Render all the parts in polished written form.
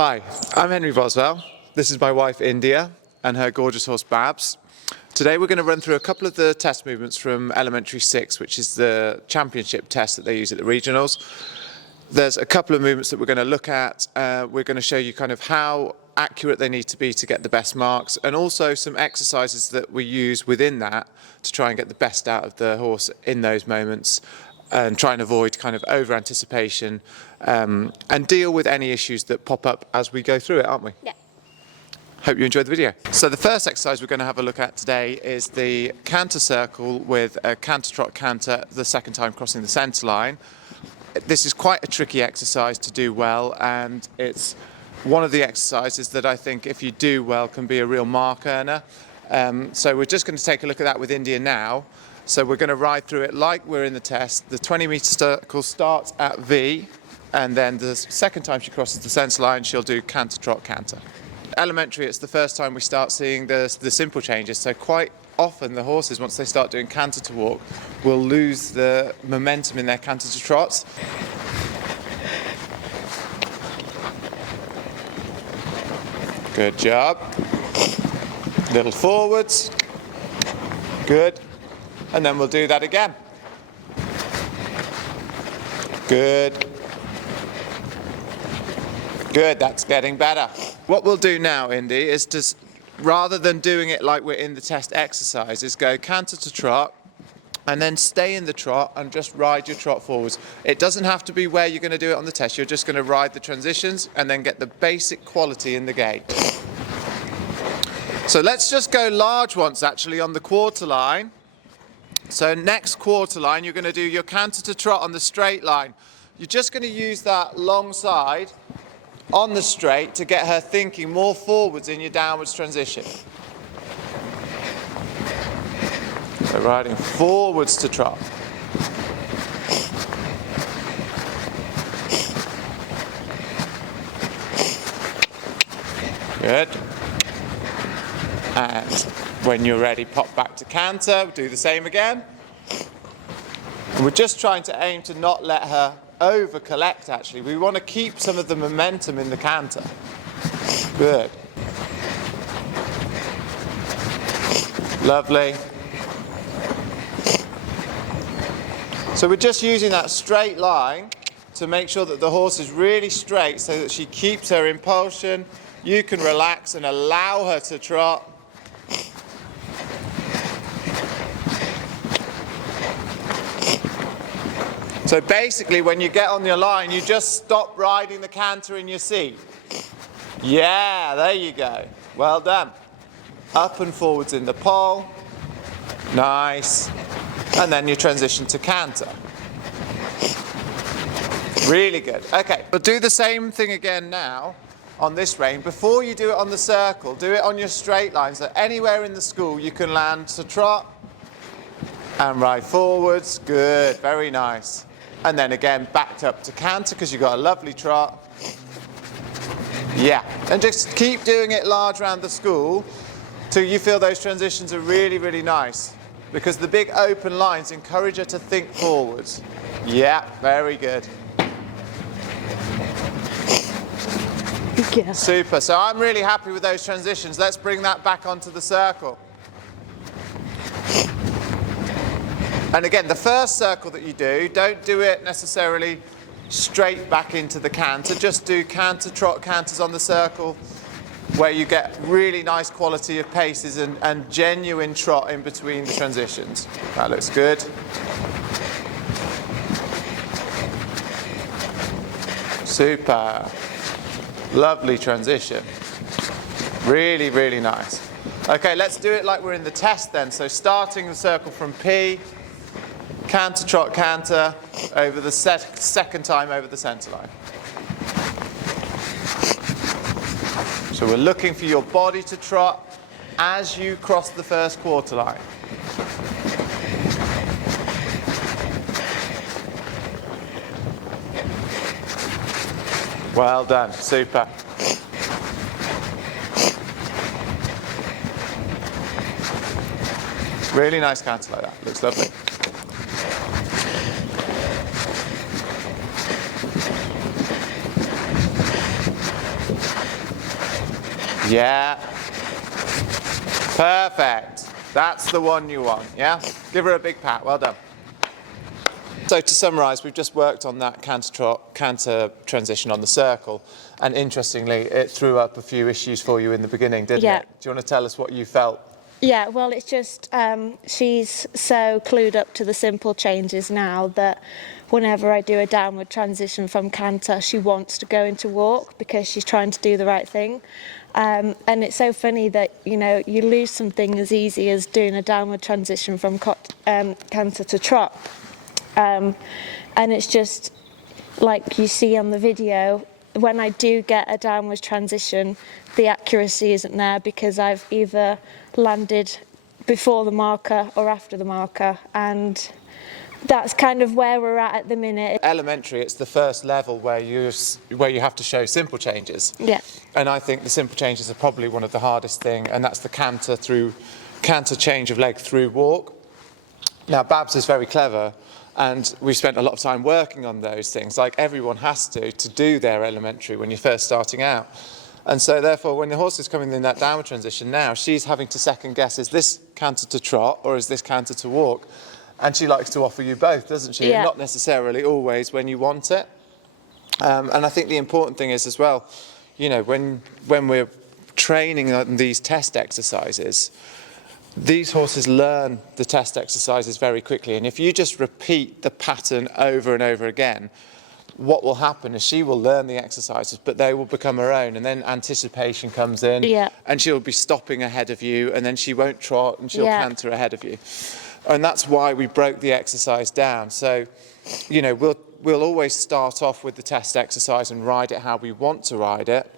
Hi, I'm Henry Boswell. This is my wife India and her gorgeous horse Babs. Today we're going to run through a couple of the test movements from Elementary 6, which is the championship test that they use at the regionals. There's a couple of movements that we're going to look at. We're going to show you kind of how accurate they need to be to get the best marks, and also some exercises that we use within that to try and get the best out of the horse in those moments and try and avoid kind of over anticipation and deal with any issues that pop up as we go through it, aren't we? Yeah. Hope you enjoyed the video. So the first exercise we're going to have a look at today is the canter circle with a canter trot canter the second time crossing the centre line. This is quite a tricky exercise to do well, and it's one of the exercises that I think if you do well can be a real mark earner. So we're just going to take a look at that with India now. So we're going to ride through it like we're in the test. The 20-metre circle starts at V, and then the second time she crosses the centre line she'll do canter trot canter. Elementary, it's the first time we start seeing the simple changes, so quite often the horses, once they start doing canter to walk, will lose the momentum in their canter to trots. Good job. Little forwards. Good. And then we'll do that again. Good. Good, that's getting better. What we'll do now, Indy, is to, rather than doing it like we're in the test exercise, is go canter to trot and then stay in the trot and just ride your trot forwards. It doesn't have to be where you're going to do it on the test. You're just going to ride the transitions and then get the basic quality in the gait. So let's just go large once actually on the quarter line. So next quarter line, you're going to do your canter to trot on the straight line. You're just going to use that long side on the straight to get her thinking more forwards in your downwards transition. So riding forwards to trot. Good. And when you're ready, pop back to canter, do the same again. And we're just trying to aim to not let her over collect actually. We want to keep some of the momentum in the canter. Good. Lovely. So we're just using that straight line to make sure that the horse is really straight so that she keeps her impulsion. You can relax and allow her to trot. So basically when you get on your line, you just stop riding the canter in your seat. Yeah, there you go. Well done. Up and forwards in the pole. Nice. And then you transition to canter. Really good. Okay, we'll do the same thing again now on this rein. Before you do it on the circle, do it on your straight line. So anywhere in the school you can land to trot and ride forwards. Good, very nice. And then again backed up to canter because you've got a lovely trot. Yeah, and just keep doing it large around the school till you feel those transitions are really, really nice, because the big open lines encourage her to think forwards. Yeah, very good. Yeah. Super, so I'm really happy with those transitions. Let's bring that back onto the circle. And again, the first circle that you do, don't do it necessarily straight back into the canter. Just do canter, trot, canters on the circle where you get really nice quality of paces and genuine trot in between the transitions. That looks good. Super. Lovely transition. Really, really nice. Okay, let's do it like we're in the test then. So starting the circle from P, canter, trot, canter, over the second time over the centre line. So we're looking for your body to trot as you cross the first quarter line. Well done, super. Really nice canter like that, looks lovely. Yeah. Perfect. That's the one you want, yeah? Give her a big pat. Well done. So to summarise, we've just worked on that canter transition on the circle, and interestingly, it threw up a few issues for you in the beginning, didn't it? Do you want to tell us what you felt? Yeah, well, it's just she's so clued up to the simple changes now that whenever I do a downward transition from canter, she wants to go into walk because she's trying to do the right thing. And it's so funny that, you know, you lose something as easy as doing a downward transition from canter to trot. And it's just like you see on the video, when I do get a downward transition, the accuracy isn't there because I've either landed before the marker or after the marker, and that's kind of where we're at the minute. Elementary, it's the first level where you have to show simple changes. Yeah. And I think the simple changes are probably one of the hardest thing, and that's the canter change of leg through walk. Now, Babs is very clever, and we've spent a lot of time working on those things, like everyone has to do their elementary when you're first starting out. And so therefore, when the horse is coming in that downward transition now, she's having to second guess, is this canter to trot or is this canter to walk? And she likes to offer you both, doesn't she? Yeah. Not necessarily always when you want it. And I think the important thing is as well, you know, when we're training on these test exercises, these horses learn the test exercises very quickly, and if you just repeat the pattern over and over again, what will happen is she will learn the exercises, but they will become her own, and then anticipation comes in, and she'll be stopping ahead of you, and then she won't trot, and she'll canter ahead of you. And that's why we broke the exercise down. So, you know, we'll always start off with the test exercise and ride it how we want to ride it.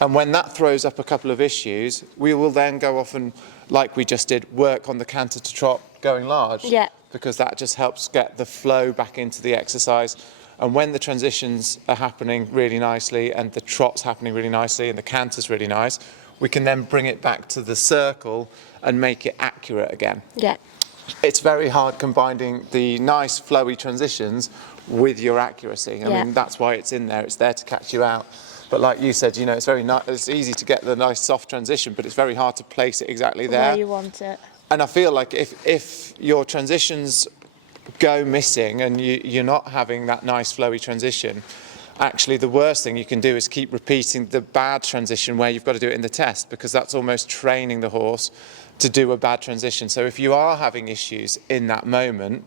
And when that throws up a couple of issues, we will then go off and, like we just did, work on the canter to trot going large. Yeah. Because that just helps get the flow back into the exercise. And when the transitions are happening really nicely and the trot's happening really nicely and the canter's really nice, we can then bring it back to the circle and make it accurate again. Yeah. It's very hard combining the nice flowy transitions with your accuracy. I mean, that's why it's in there. It's there to catch you out. But like you said, you know, it's easy to get the nice soft transition, but it's very hard to place it exactly there. Where you want it. And I feel like if your transitions go missing and you're not having that nice flowy transition, actually the worst thing you can do is keep repeating the bad transition where you've got to do it in the test, because that's almost training the horse to do a bad transition. So if you are having issues in that moment,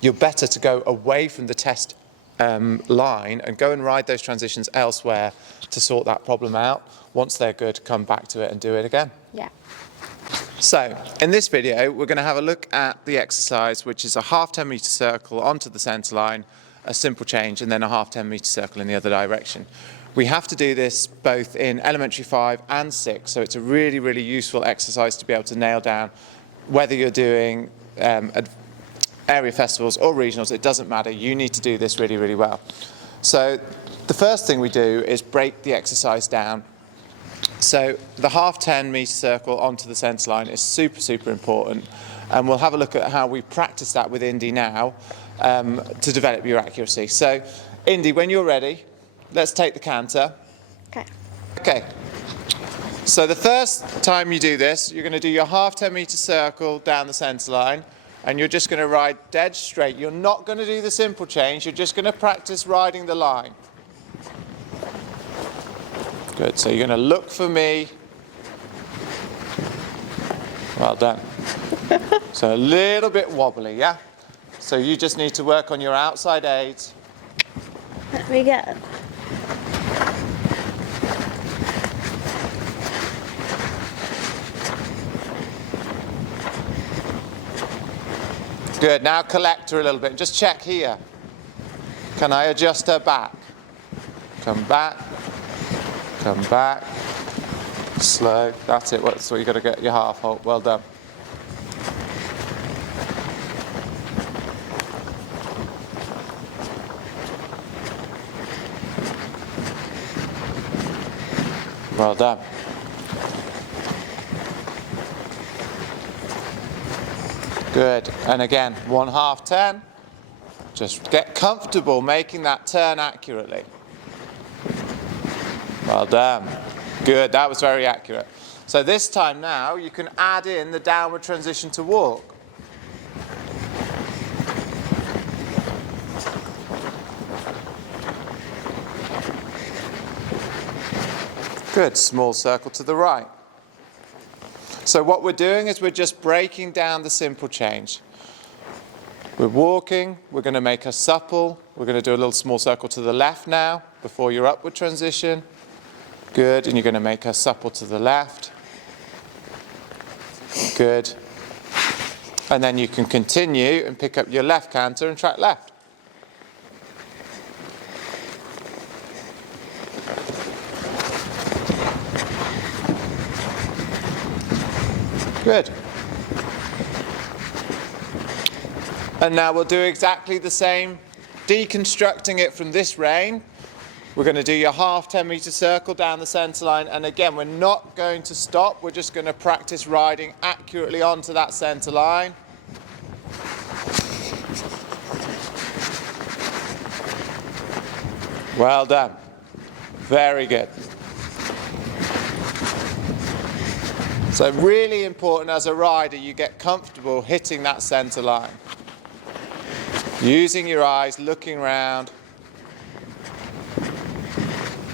you're better to go away from the test line and go and ride those transitions elsewhere to sort that problem out. Once they're good, come back to it and do it again. Yeah. So in this video, we're going to have a look at the exercise, which is a half 10 metre circle onto the centre line, a simple change, and then a half 10 metre circle in the other direction. We have to do this both in elementary 5 and 6, so it's a really, really useful exercise to be able to nail down whether you're doing area festivals or regionals. It doesn't matter, you need to do this really, really well. So the first thing we do is break the exercise down. So the half 10 metre circle onto the centre line is super, super important, and we'll have a look at how we practice that with Indy now to develop your accuracy. So Indy, when you're ready, let's take the canter. Okay. So the first time you do this, you're going to do your half 10 metre circle down the centre line, and you're just going to ride dead straight. You're not going to do the simple change, you're just going to practice riding the line. Good, so you're going to look for me. Well done. So a little bit wobbly, yeah? So you just need to work on your outside aids. Let me get it. Good, now collect her a little bit. Just check here. Can I adjust her back? Come back. Come back. Slow. That's it. That's what you've got to get your half halt. Well done. Well done. Good. And again, one half 10. Just get comfortable making that turn accurately. Well done. Good, that was very accurate. So this time now, you can add in the downward transition to walk. Good, small circle to the right. So what we're doing is we're just breaking down the simple change. We're walking, we're going to make a supple, we're going to do a little small circle to the left now, before your upward transition. Good, and you're going to make a supple to the left. Good. And then you can continue and pick up your left canter and track left. Good. And now we'll do exactly the same, deconstructing it from this rein. We're going to do your half 10-meter circle down the centre line, and again, we're not going to stop, we're just going to practice riding accurately onto that centre line. Well done. Very good. So really important as a rider, you get comfortable hitting that centre line. Using your eyes, looking around.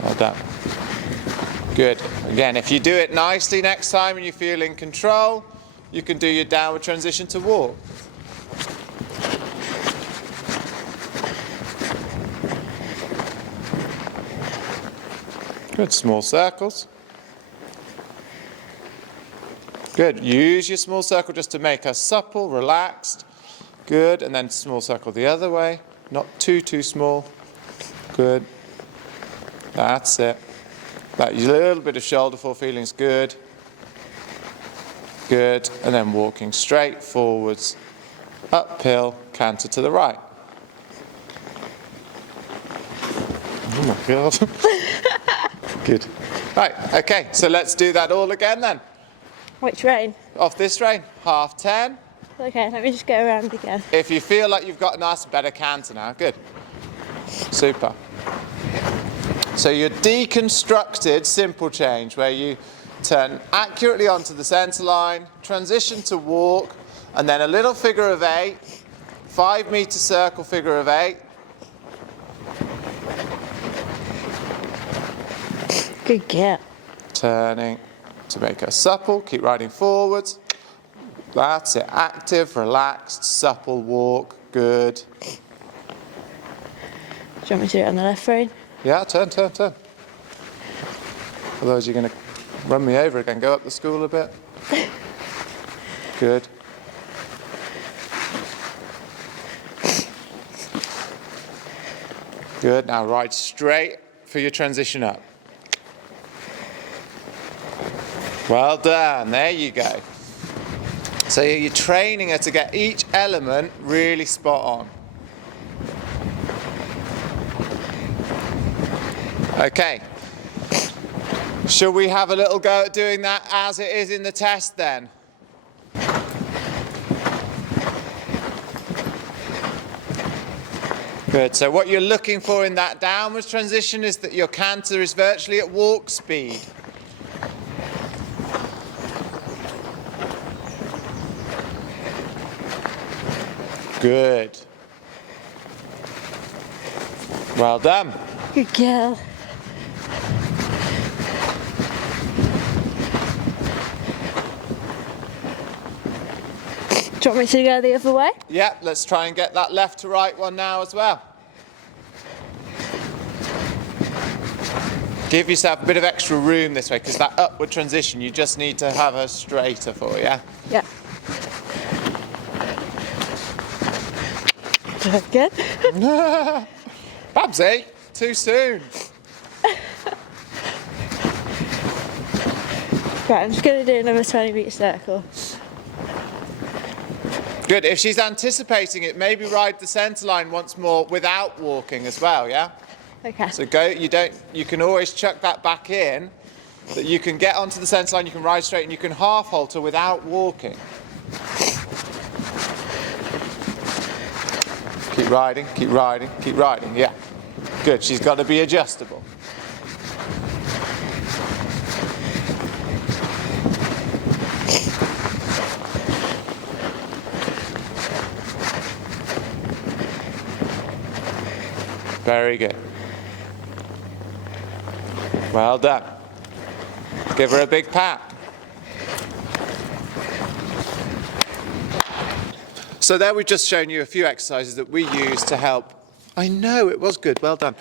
Well done. Good. Again, if you do it nicely next time and you feel in control, you can do your downward transition to walk. Good, small circles. Good, use your small circle just to make her supple, relaxed. Good, and then small circle the other way. Not too small. Good. That's it. That little bit of shoulder fall feeling is good. Good, and then walking straight forwards, uphill, canter to the right. Oh my God. Good. Right, okay, so let's do that all again then. Which rein? Off this rein, half 10. Okay, let me just go around again. If you feel like you've got a nice, better canter now, good. Super. So your deconstructed simple change where you turn accurately onto the centre line, transition to walk, and then a little figure of 8, 5-meter circle figure of 8. Good girl. Turning to make her supple, keep riding forwards. That's it, active, relaxed, supple walk, good. Do you want me to do it on the left rein? Yeah, turn. Otherwise you're going to run me over again. Go up the school a bit. Good. Good, now ride straight for your transition up. Well done, there you go. So you're training her to get each element really spot on. Okay. Shall we have a little go at doing that as it is in the test then? Good, so what you're looking for in that downwards transition is that your canter is virtually at walk speed. Good. Well done. Good girl. Do you want me to go the other way? Yeah, let's try and get that left to right one now as well. Give yourself a bit of extra room this way, because that upward transition, you just need to have her straighter for, yeah? Yeah. Good. Babsy, too soon. Right, I'm just going to do another 20-metre circle. Good, if she's anticipating it, maybe ride the centre line once more without walking as well, yeah? Okay. So you can always chuck that back in, that you can get onto the centre line, you can ride straight, and you can half halter without walking. Keep riding, keep riding, keep riding, yeah. Good, she's got to be adjustable. Very good. Well done. Give her a big pat. So there we've just shown you a few exercises that we use to help. I know, it was good, well done.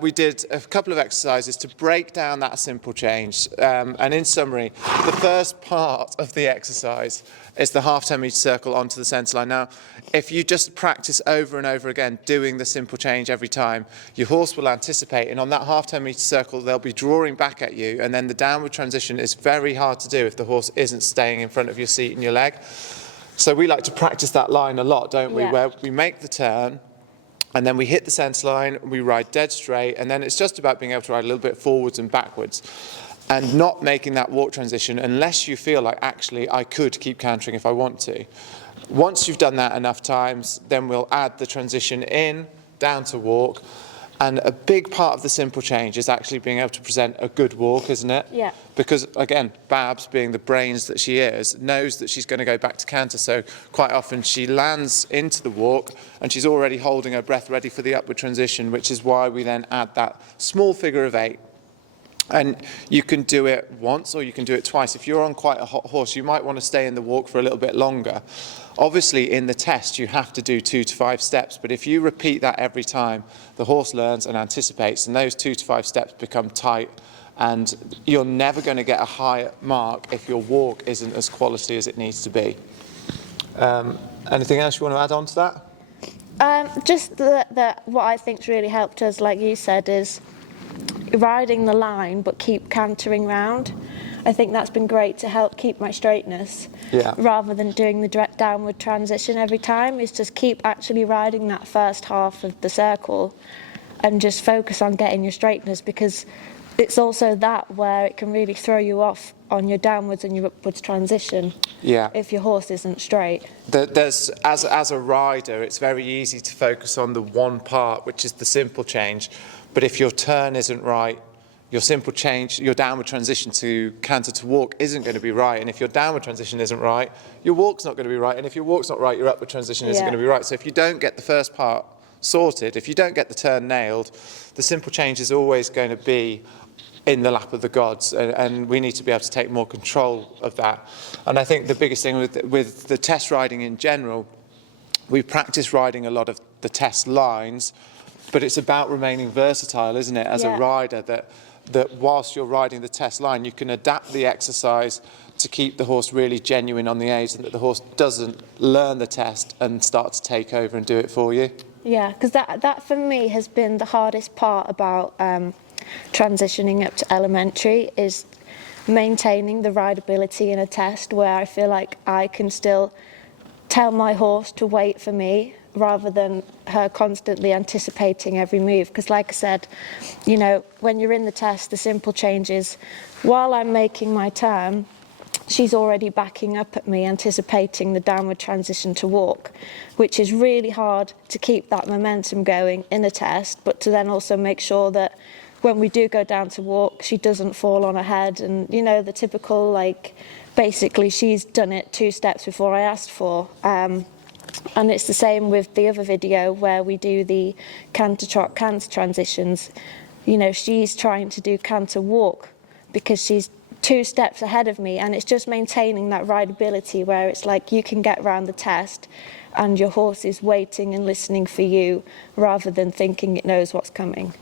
We did a couple of exercises to break down that simple change. And in summary, the first part of the exercise is the half 10 metre circle onto the centre line. Now, if you just practice over and over again doing the simple change every time, your horse will anticipate, and on that half 10 metre circle, they'll be drawing back at you, and then the downward transition is very hard to do if the horse isn't staying in front of your seat and your leg. So we like to practice that line a lot, don't we? Yeah. Where we make the turn, and then we hit the centre line, we ride dead straight, and then it's just about being able to ride a little bit forwards and backwards and not making that walk transition unless you feel like, actually, I could keep cantering if I want to. Once you've done that enough times, then we'll add the transition in, down to walk. And a big part of the simple change is actually being able to present a good walk, isn't it? Yeah. Because, again, Babs, being the brains that she is, knows that she's going to go back to canter. So quite often she lands into the walk and she's already holding her breath ready for the upward transition, which is why we then add that small figure of 8. And you can do it once or you can do it twice. If you're on quite a hot horse, you might want to stay in the walk for a little bit longer. Obviously, in the test, you have to do 2 to 5 steps, but if you repeat that every time, the horse learns and anticipates, and those 2 to 5 steps become tight, and you're never going to get a high mark if your walk isn't as quality as it needs to be. Anything else you want to add on to that? Just what I think's really helped us, like you said, is riding the line but keep cantering round. I think that's been great to help keep my straightness. Yeah. Rather than doing the direct downward transition every time, is just keep actually riding that first half of the circle and just focus on getting your straightness, because it's also that where it can really throw you off on your downwards and your upwards transition. Yeah. If your horse isn't straight. There's, as a rider, it's very easy to focus on the one part, which is the simple change. But if your turn isn't right, your simple change, your downward transition to canter to walk isn't going to be right. And if your downward transition isn't right, your walk's not going to be right. And if your walk's not right, your upward transition isn't going to be right. So if you don't get the first part sorted, if you don't get the turn nailed, the simple change is always going to be in the lap of the gods, and we need to be able to take more control of that. And I think the biggest thing with the test riding in general, we practice riding a lot of the test lines, but it's about remaining versatile, isn't it, as a rider, that whilst you're riding the test line, you can adapt the exercise to keep the horse really genuine on the aids, and that the horse doesn't learn the test and start to take over and do it for you. Yeah, because that for me has been the hardest part about transitioning up to elementary, is maintaining the rideability in a test where I feel like I can still tell my horse to wait for me rather than her constantly anticipating every move. Because like I said, you know, when you're in the test, the simple changes, while I'm making my turn, she's already backing up at me, anticipating the downward transition to walk, which is really hard to keep that momentum going in a test, but to then also make sure that when we do go down to walk, she doesn't fall on her head. And, you know, the typical, like, basically she's done it 2 steps before I asked for. And it's the same with the other video where we do the canter trot, canter transitions. You know, she's trying to do canter walk because she's 2 steps ahead of me, and it's just maintaining that rideability where it's like you can get around the test and your horse is waiting and listening for you rather than thinking it knows what's coming.